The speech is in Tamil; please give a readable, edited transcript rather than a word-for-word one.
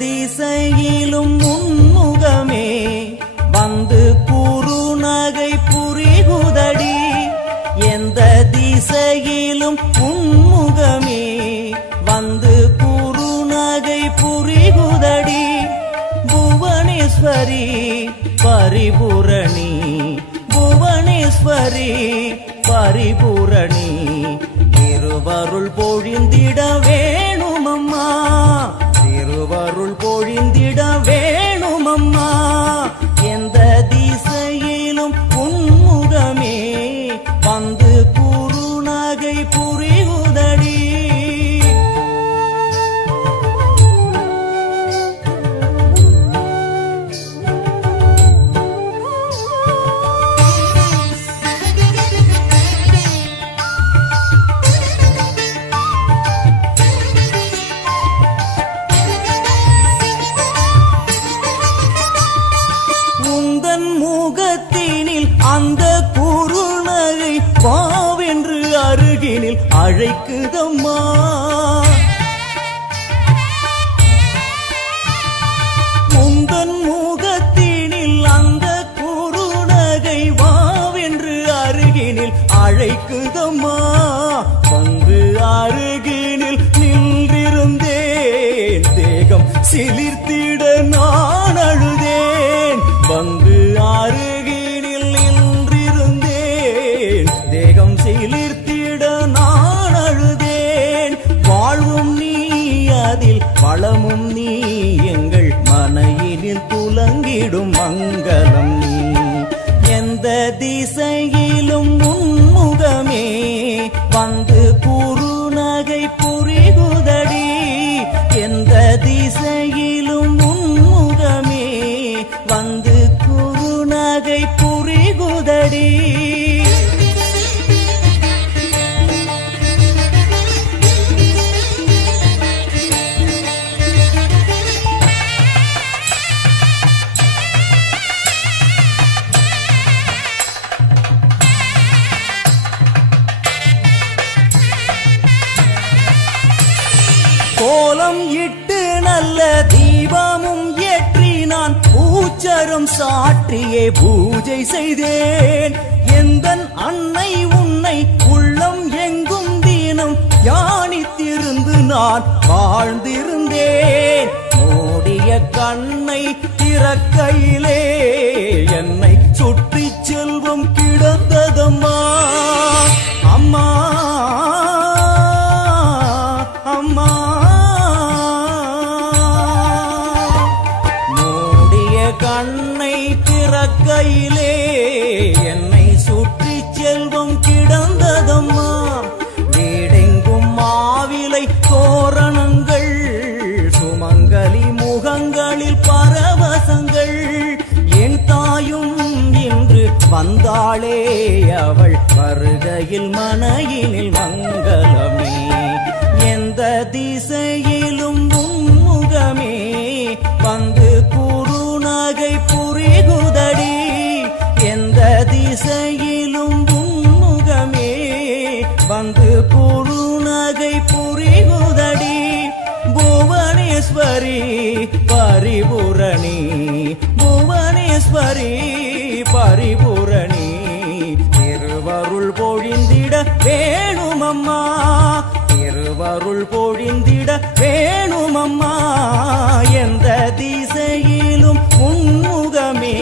திசையிலும் உன்முகமே வந்து குறுநகை புரிகுதடி. எந்த திசையிலும் உன்முகமே வந்து குறுநகை புரிகுதடி. புவனேஸ்வரி பரிபூரணி, புவனேஸ்வரி பரிபூரணி, திருவருள் பொழிந்திட வேணுமம்மா, திருவருள் பொழிந்திட வேணுமம்மா. எந்த திசையிலும் உன்முகமே வந்து குறுநகை புரிகுதடி. முகத்தினில் அந்த குறுநகை பாவென்று அருகினில் அழைக்குதம்மா. முந்தன் முகத்தினில் அந்த குறுநகை வாவென்று அருகினில் அழைக்குதம்மா. வந்து அருகினில் நின்றிருந்தேன், தேகம் சிலிர்த்திட நான் அழுதேன். வந்து அருகினில் நின்றிருந்தேன், தேகம் சிலிர்த்திட நான் அழுதேன். வாழ்வும் நீ அதில் வளமும் நீ, எங்கள் மனையினில் துலங்கிடும் மங்களம் நீ. எந்த திசையிலும் உன்முகமே வந்து குறுநகை புரிகுதடி. எந்த திசையிலும் உன்முகமே வந்து குறுநகை புரிகுதடி. கோலம் இட்டு நல்ல தீபமும் ஏற்றி நான் பூச்சரம் சாற்றியே பூஜை செய்தேன். எந்தன் அன்னை உன்னை உள்ளம் எங்கும் தினம் தியானித்திருந்து நான் வாழ்ந்திருந்தேன். மூடிய கண்ணை திறக்கையிலே என்னை சுற்றி செல்வம் கிடந்ததம்மா. அம்மா அம்மா, கண்ணை திறக்கையிலே என்னை சுற்றி செல்வம் கிடந்ததம்மா. வீடெங்கும் மாவிலை தோரணங்கள், சுமங்கலி முகங்களில் பரவசங்கள். என் தாயும் இன்று வந்தாளே, அவள் வருகையில் மனையினில் மங்களமே. எந்த திசையிலும் உன்முகமே வந்து குறுநகை புரிகுதடி. எந்த திசையிலும் உன்முகமே வந்து குறுநகை புரிகுதடி. புவனேஸ்வரி பரிபூரணி, புவனேஸ்வரி பரிபூரணி, திருவருள் பொழிந்திட வேணுமம்மா, திருவருள் பொழிந்திட வேணுமம்மா. எந்த திசையிலும் உன்முகமே